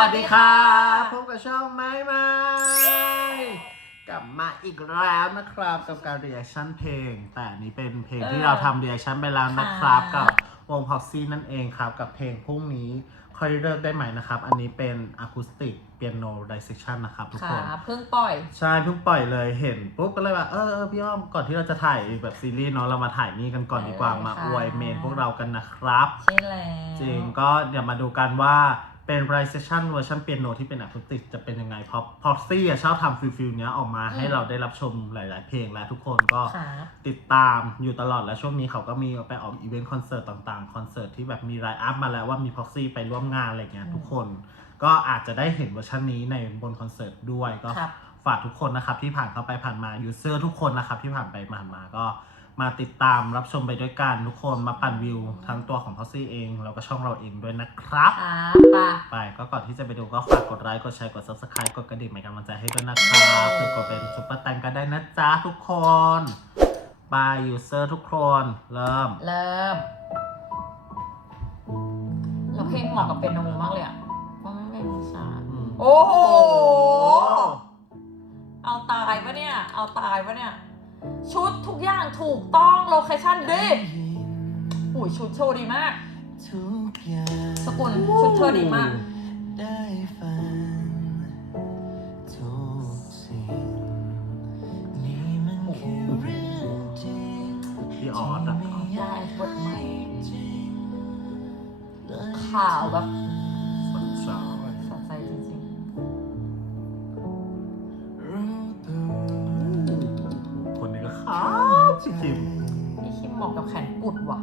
วัสดีครับพบกับช่องไม้ไม้กลับมาอีกแล้วนะครับกับการ reaction เพลง แต่อันนี้เป็นเพลงที่เออเราทำ reaction ไปแล้วนะครับค่ะกับวง Proxy นั่นเองครับ กับเพลงพรุ่งนี้ค่อยเลิกได้ไหมนะครับ อันนี้เป็นอะคูสติกเปียโน dissection นะครับทุกคค่ะนเพิ่งปล่อย ใช่เพิ่งปล่อยเลยเห็นปุ๊บก็เลยว่าเออเออพี่อ้อมก่อนที่เราจะถ่ายแบบซีรีส์เนาะเรามาถ่ายนี่กันก่อนดีกว่าเออมาค่ะอวยเมนพวกเรากันนะครับ ใช่แล้วจริงก็เดี๋ยวมาดูกันว่า เป็น r i s e s s i o n เวอร์ชันเปียโนที่เป็นอะคูสติกจะเป็นยังไงเพราะพอซี่ชอบทำฟิลฟิลเนี้ยออกมาให้เราได้รับชมหลาย ๆ เพลงและทุกคนก็ค่ะ ติดตามอยู่ตลอดและช่วงนี้เขาก็มีไปออกอีเวนต์คอนเสิร์ตต่าง ๆ คอนเสิร์ตที่แบบมีไลน์อัพมาแล้วว่ามีพ็อกซี่ไปร่วมงานอะไรเงี้ยอืมทุกคน ก็อาจจะได้เห็นเวอร์ชันนี้ในบนคอนเสิร์ตด้วยก็ครับ ฝากทุกคนนะครับที่ผ่านเข้าไปผ่านมายูเซอร์ทุกคนนะครับที่ผ่านไปผ่านมาก็ มาติดตามรับชมไปด้วยกันทุกคนมาปั่นวิว ทั้งตัวของพ็อกซี่เองแล้วก็ช่องเราเองด้วยนะครับ ครับปะไปก็ก่อนที่จะไปดูก็ฝากกดไลค์กดแชร์กด subscribe กดกระดิ่งเป็นกำลังใจให้ด้วยนะครับหรือกดเป็นซุปเปอร์แตงก็ได้นะจ๊ะทุกคนบายยูเซอร์ทุกคน เริ่ม เริ่มแล้วเพลงเหมาะกับเป็นโนมากเลยอะเพราะมันเป็นชาติอืมโอ้โห เอาตายปะเนี่ย เอาตายปะเนี่ย ชุดทุกอย่างถูกต้องโลเคชั่นดีอุ้ยชุดโชว์ดีมากทุกอย่างสกุลชุดเธอดีมากได้ฟังทุกสิ่งนี่มันคือเรื่องจริงพี่ออสอะที่ไม่อยากได้บทใหม่จริงเลยข่าวแบบะกั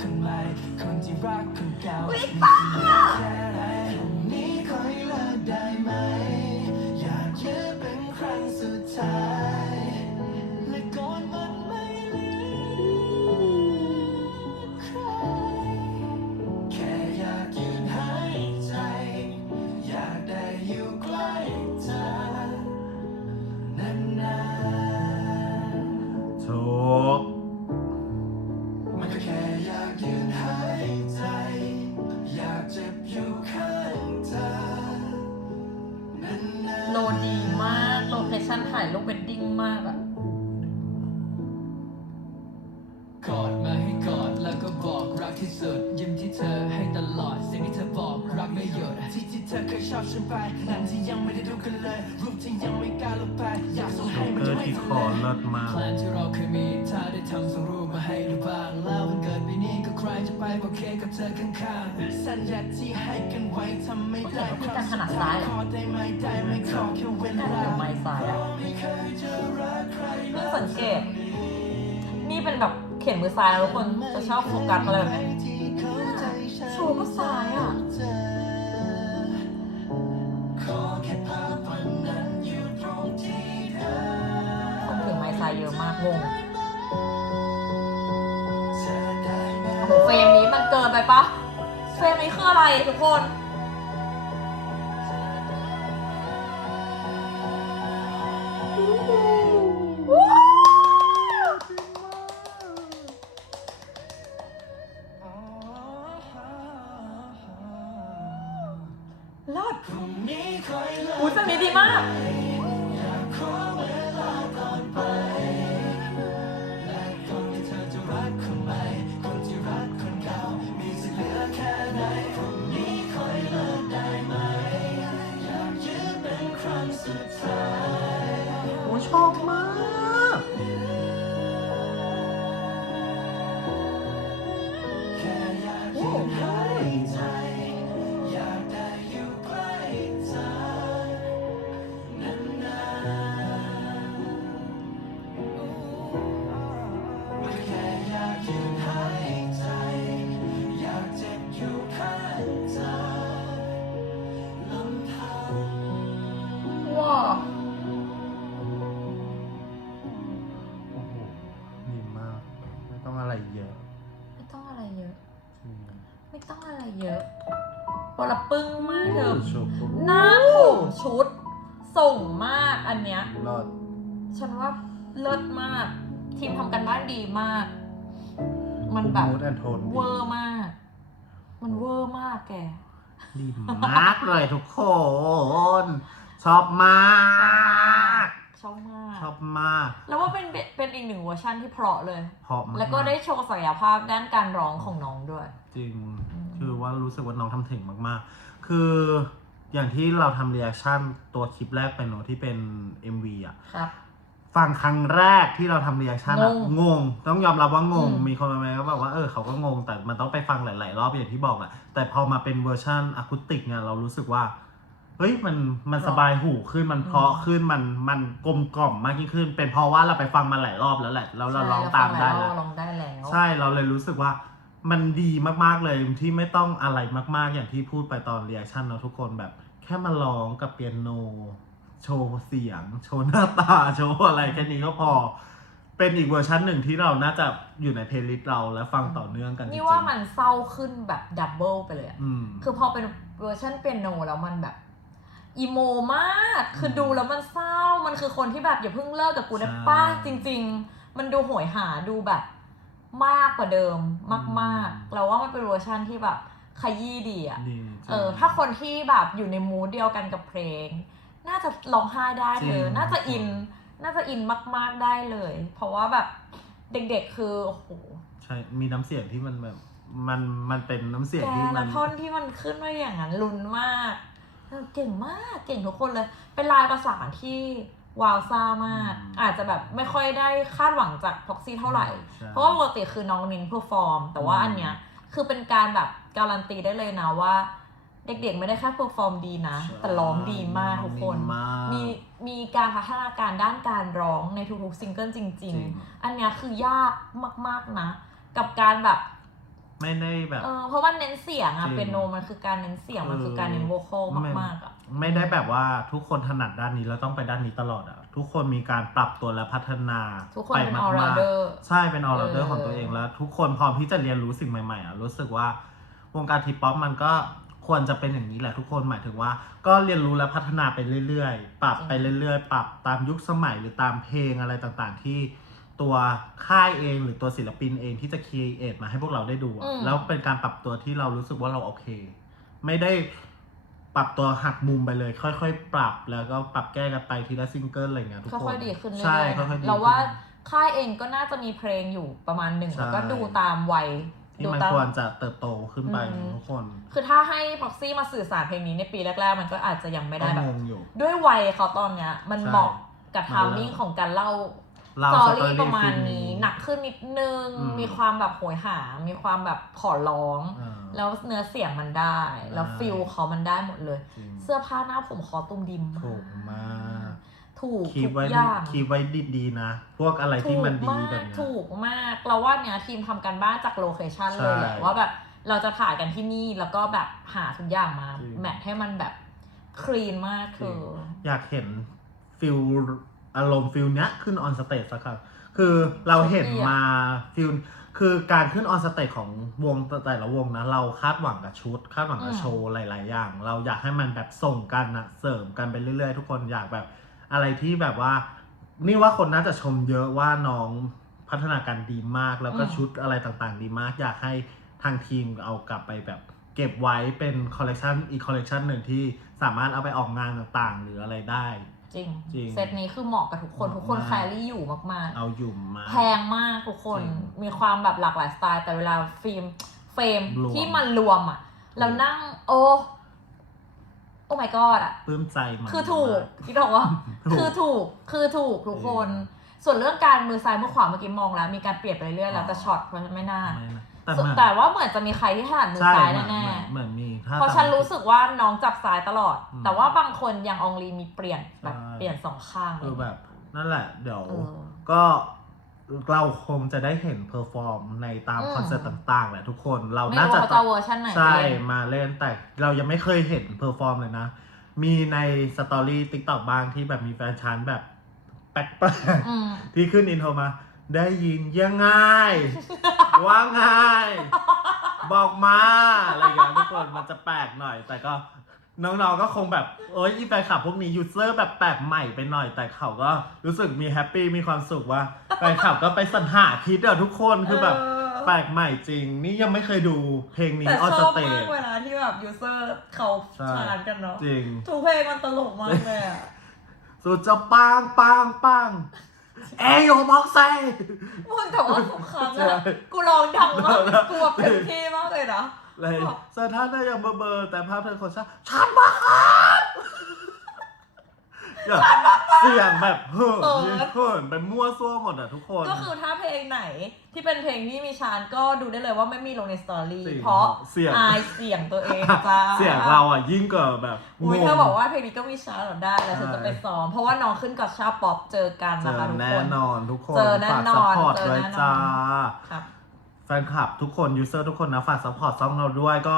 คนใหม่คนที่รักคนเก่าากอะกอดมาให้กอดแล้วก็บอกรักที่สุด ลอดสิ่งที่เธอบอกรักไม่หยุดที่ที่เธอเคยชอบฉันไปนั่นที่ยังไม่ได้ดูกันเลยรูปที่ยังไม่กล้าลงไปอยากส่งโชให้เกมันอจะร์ไม่ที่ทัคนอเลยเลิศมากแพลนที่เราเคยมีถ้าได้ทำส่งรูปมาให้ดูบ้างแล้ววันเกิดปีนี้ก็ใครจะไปบอกเคกกับเธอข้างๆสัญญาที่ให้กันไว้ทำไม่ได้พี่การถนัดซ้ายขอะอได้ไหมได้ไหมขอแค่เวลาเดี๋ยวไม้ซ้ายอะไม่เคยจะรักใครเพิ่งสังเกตนี่เป็นแบบเขียนมือซ้ายนะทุกคนจะชอบโฟกัสอะไรแบบนี้โช ว์ก็ซ้ายอะขอแค่ภาพวันนั้นอยู่ตรงที่เธอคนถือไม้ซ้ายเยอะมากงงเธอได้ไหม โอ้โหเฟรมนี้มันเกินไปปะเฟรมนี้คืออะไรทุกคน เลิกอุ้ยเฟรมนี้ดีมาก อยากขอเวลาก่อนไป ชุด ส่งมากอันเนี้ย รอดฉันว่าเลิศมาก ทีมทำกันบ้านดีมาก มันแบบ มูดแอนโทนเวอร์มาก มันเวอร์มากแก ดีมากเลยทุกคน ชอบมาก ชอบมาก ชอบมากแล้วว่าเป็นเป็นอีกหนึ่งเวอร์ชันที่เพราะเลย เพราะมากแล้วก็ได้โชว์ศักยภาพด้านการร้องของน้องด้วย จริง อืม คือว่ารู้สึกว่าน้องทำถึงมาก ๆ คือ อย่างที่เราทำเรีแอคชั่นตัวคลิปแรกไปเนอะที่เป็น MV อะ ครับ ฟังครั้งแรกที่เราทำเรีแอคชั่นอะงงงง ต้องยอมรับว่างง อืม มีคนมาแม้ก็บอกว่าเออเขาก็งง แต่มันต้องไปฟังหลาย ๆ รอบอย่างที่บอกแหละแต่พอมาเป็นเวอร์ชันอะคูติกเนี่ยเรารู้สึกว่า เฮ้ยมันมันสบายหูขึ้นมันเพราะขึ้นมันมันกลมกล่อมมากยิ่งขึ้น เป็นเพราะว่าเราไปฟังมาหลายรอบแล้วแหละแล้วเราร้องตามได้ใช่แล้ว เรร้องได้แล้ว ใช่เราเลยรู้สึกว่า มันดีมากๆเลยที่ไม่ต้องอะไรมากๆ อย่างที่พูดไปตอนเรีแอคชั่นเนอะทุกคนแบบแค่มาร้องกับเปียโน โชว์เสียง โชว์หน้าตา โชว์อะไรแค่นี้ก็พอ เป็นอีกเวอร์ชันหนึ่งที่เราน่าจะอยู่ในเพลย์ลิสต์เราและฟังต่อเนื่องกันจรินี่งๆว่ามันเศร้าขึ้นแบบดับเบิลไปเลยอะอืม คือพอเป็นเวอร์ชันเปียโนแล้วมันแบบอีโมมาก คือดูแล้วมันเศร้า มันคือคนที่แบบอย่าเพิ่งเลิกกับกูได้ป้าใช่จริง ๆ มันดูโหยหาดูแบบ มากกว่าเดิมมากอืมๆเราว่ามันเป็นเวอร์ชันที่แบบขยี้ดีอะดีจริงเออ ถ้าคนที่แบบอยู่ในมูดเดียวกันกับเพลง น่าจะร้องไห้ได้เธอจริงน่าจะอิน น่าจะอินมาก ๆได้เลย เพราะว่าแบบเด็กๆคือโอ้โหใช่มีน้ำเสียงที่มันแบบมันมันเป็นน้ำเสียงแกที่มัแล้วนท่อนที่มันขึ้นมาอย่างนั้นลุ้นมากเออเก่งมากเก่งทุกคนเลย เป็นลายประสานที่ วาวซ่ามากอืมอาจจะแบบไม่ค่อยได้คาดหวังจากพ็อกซี่เท่าไหร่ใช่เพราะว่าปกติคือน้องนินเพอร์ฟอร์ม แต่ว่าอืมอันเนี้ยคือเป็นการแบบการันตีได้เลยนะว่า เด็กๆไม่ได้แค่เพอร์ฟอร์มดีนะ แต่ร้องดีมากทุกคนดีมากมีมีการพัฒนาการด้านการร้องในทุกๆซิงเกิลจริงจริงๆอันเนี้ยคือยากมากๆนะ กับการแบบ ไม่ได้แบบ เออเพราะว่าเน้นเสียงอะจริง เป็นโนมันคือการเน้นเสียงมันคือการเน้นโวคอลมากๆอะไม่ได้แบบว่าทุกคนถนัดด้านนี้แล้วต้องไปด้านนี้ตลอดอะ ทุกคนมีการปรับตัวและพัฒนาทุกคนไปเป็นมาออร์เดอร์ใช่เป็นออร์เดอเอร์อของตัวเองแล้ว ทุกคนพร้อมที่จะเรียนรู้สิ่งใหม่ๆอะรู้สึกว่าวงการทีป๊อปมันก็ควรจะเป็นอย่างนี้แหละทุกคนหมายถึงว่า ก็เรียนรู้และพัฒนาไปเรื่อยๆ ปรับไปเรื่อยๆ ปรับตามยุคสมัยหรือตามเพลงอะไรต่างๆ ที่ ตัวค่ายเองหรือตัวศิลปินเองที่จะค r ีเอทมาให้พวกเราได้ดูอะอืม แล้วเป็นการปรับตัวที่เรารู้สึกว่าเราโอเค ไม่ได้ปรับตัวหักมุมไปเลย ค่อยๆ ปรับแล้วก็ปรับแก้กันไปทีละซิงเกิลอะไรเงี้ยทุกคนค่อยๆดีขึ้นเรื่ใช่อยๆค่อยๆนะดีเราว่าขึ้นค่ายเองก็น่าจะมีเพลงอยู่ประมาณหนึ่งใช่ แล้วก็ดูตามวัยที่ดูมันตาม ควรจะเติบโตขึ้นไปอืม ทุกคนคือถ้าให้พ็อกซี่มาสื่อสารเพลงนี้ในปีแรก ๆ มันก็อาจจะยังไม่ได้ก็แบบงงอยู่ ด้วยวัยเขาตอนเนี้ย มันใช่เหมาะกับมันทามมิ่งของการเล่าเรา สตอสตอรี่รี่ประมาณฟิล์นี้ หนักขึ้นนิดนึงอืมมีความแบบโหยหา มีความแบบขอร้องอ่าแล้วเนื้อเสียงมันได้ แล้วได้ฟิลเขามันได้หมดเลยจริงเสื้อผ้าหน้าผมคอตุ้มดิมถูกมากถูกคีทุบกไว้อย่างคีบไว้ดีๆนะ พวกอะไรที่มันดีถูกแบบมากเนี้ยถูกมากเราว่าเนี้ยทีมทำกันบ้านจากโลเคชันใช่เลยแหละว่าแบบเราจะถ่ายกันที่นี่แล้วก็แบบหาทุกอย่างมาจริงแมทให้มันแบบคลีนมากเธออยากเห็นฟิล อารมณ์ฟิลเนี้ยขึ้นออนสเตจสักครั้งคือเราเห็นมาฟิลคือการขึ้นออนสเตจของวงแต่ละวงนะ เราคาดหวังกับชุด คาดหวังกับอืมโชว์หลาย ๆ อย่าง เราอยากให้มันแบบส่งกันนะเสริมกันไปเรื่อย ๆ ทุกคนอยากแบบอะไรที่แบบว่า นี่ว่าคนน่าจะชมเยอะว่าน้องพัฒนาการดีมากแล้วก็อืมชุดอะไรต่างๆ ดีมาก อยากให้ทางทีมเอากลับไปแบบเก็บไว้เป็นคอลเลกชันอีกคอลเลกชันหนึ่งที่สามารถเอาไปออกงานต่างๆ หรืออะไรได้ จริง จริง เซตนี้คือเหมาะกับทุกคนเหมาะทุกคนมากแครี่อยู่มากเอาอยู่มา ๆ แพงมากทุกคน จริงมีความแบบหลากหลายสไตล์ แต่เวลาฟิล์มเฟรมรวม ที่มันรวมอะ เรานั่งโอ้ โอ้ my god อะ ปลื้มใจมันคือถูกคิดออกว่า ถูก คือถูก คือถูกทุกคน ส่วนเรื่องการมือซ้ายมือขวาเมื่อกี้มองแล้ว มีการเปลี่ยนไปเรื่อยๆแล้วแต่ช็อตเพราะฉะนั้นไม่น่า ไม่นะ แต่ส่วนเหมือนแต่ว่าเหมือนจะมีใครที่ถนัดมือใช่ซ้ายเหมือนแน่เหมือนมีถ้ๆเพราะฉันรู้สึกว่าน้องจับซ้ายตลอด อืมแต่ว่าบางคนอย่างอองลีมีเปลี่ยนแบบใช่ เปลี่ยนสองข้างเออแบบ นั่นแหละ เดี๋ยว เออ ก็เราคงจะได้เห็นเพอร์ฟอร์มในตามอืม คอนเสิร์ตต่างๆแหละทุกคนเราไม่น่ารู้จะ เขาจะเวอร์ชันไหนใช่เล่นมาเล่นแต่เรายังไม่เคยเห็นเพอร์ฟอร์มเลยนะ มีในสตอรี่ติ๊กต็อกบางที่แบบมีแฟนชันแบบแปลกอืม ๆที่ขึ้นอินโทรมา ได้ยินยังไง ว่าไงบอกมาอะไรอย่างเงี้ยทุกคนมันจะแปลกหน่อย แต่ก็น้องๆ ก็คงแบบโอ้ยอีแฟนคลับพวกนี้ยูเซอร์แบบแปลกใหม่ไปหน่อย แต่เขาก็รู้สึกมีแฮปปี้มีความสุขว่าแฟนคลับก็ไปสรรหาคิดอะทุกคนคือแบบเออแปลกใหม่จริง นี่ยังไม่เคยดูเพลงนี้แต่ออนชสอบเตมาจกเวลาที่แบบยูเซอร์เขาใช่ชานกันเนาะจริง ทุกเพลงมันตลกมากเลยอะสุดจะปังปังปัง เอโยบ็อกเซ่ มึงแต่ว่าทุกครั้งใช่ อะกูร้องดังมากกูแบบเต็มที่มากเลยนะ เลยเซอร์ท่านได้ยังเบอร์เบอร์แต่ภาพเธอคนชาชันมากครับ แบบเสียงแบบเฮ้อเออเหินไปมั่วซั่วหมดอะทุกคน ก็คือถ้าเพลงไหนที่เป็นเพลงที่มีชานก็ดูได้เลยว่าไม่มีลงในสตอรี่จริงเพราะเสียง อายเสียงตัวเองจ้าเสียงเราอะยิ่งกว่าแบบอุ้ยงง เธอบอกว่าเพลงนี้ก็มีชานเหรอได้แล้วเธอใช่จะไปซ้อมเพราะว่าน้องขึ้นกับชาป๊อปเจอกันเจนะคะอทุกแน่คน นอนทุกคนเจอแน่ฝากนซัอนพพอร์ตเจอด้วยแน่นอนจ้า ครับ แฟนคลับทุกคนยูเซอร์ทุกคนนะ ฝากซัพพอร์ตช่องเราด้วยก็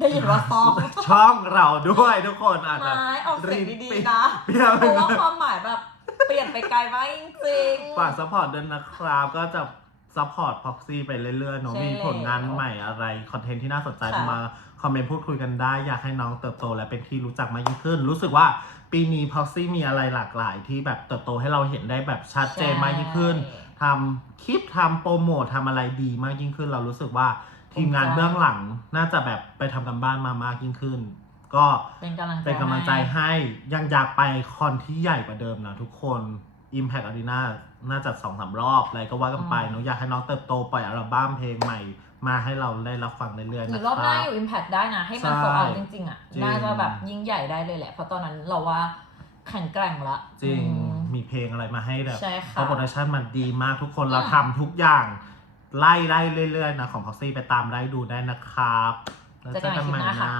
ได้ยินว่าซ้อมช่องเราด้วยทุกคนอาจจะไม้เอาเสียงดีๆนะเปลี่ยนเพราะว่าความหมายแบบเปลี่ยนไปไกลมากจริงๆฝากซัพพอร์ตด้วยนะครับก็จะซัพพอร์ตพ็อกซี่ไปเรื่อยๆเนอะใช่มีผลงานใหม่อะไร คอนเทนต์ที่น่าสนใจค่ะมาคอมเมนต์พูดคุยกันได้ อยากให้น้องเติบโตและเป็นที่รู้จักมากยิ่งขึ้น รู้สึกว่าปีนี้พ็อกซี่มีอะไรหลากหลาย ที่แบบเติบโตให้เราเห็นได้แบบชัดเจนมากยิ่งขึ้นทำคลิปทำโปรโมททำอะไรดีมากยิ่งขึ้น เรารู้สึกว่า ทีมงานเบื้องหลังน่าจะแบบไปทำกันบ้านมามากยิ่งขึ้น ก็เป็นกำลังใจเป็นกำลังใจให้ยังอยากไปคอนที่ใหญ่กว่าเดิมนะทุกคน Impact Arena น่าจะสองสามรอบอะไรก็ว่ากันไปเนอะอยากให้น้องเติบโตปล่อยอัลบั้มเพลงใหม่ มาให้เราได้รับฟังเรื่อยๆหรืนะอครรัอบหน้าอยู่ Impact ได้นะ ให้มันโซเอาจริง ๆ อะจริง น่าจะแบบยิ่งใหญ่ได้เลยแหละ เพราะตอนนั้นเราว่าแข็งแกร่งละจริงอืม มีเพลงอะไรมาให้แบบใช่เพค่ะราะโปรดักชันมันดีมากทุกคนอืมเราทำทุกอย่าง ไล่ไล่เรื่อยๆนะของพ็อกซี่ไปตามไล่ดูได้นะครับแล้วเจอกันใหม่นะ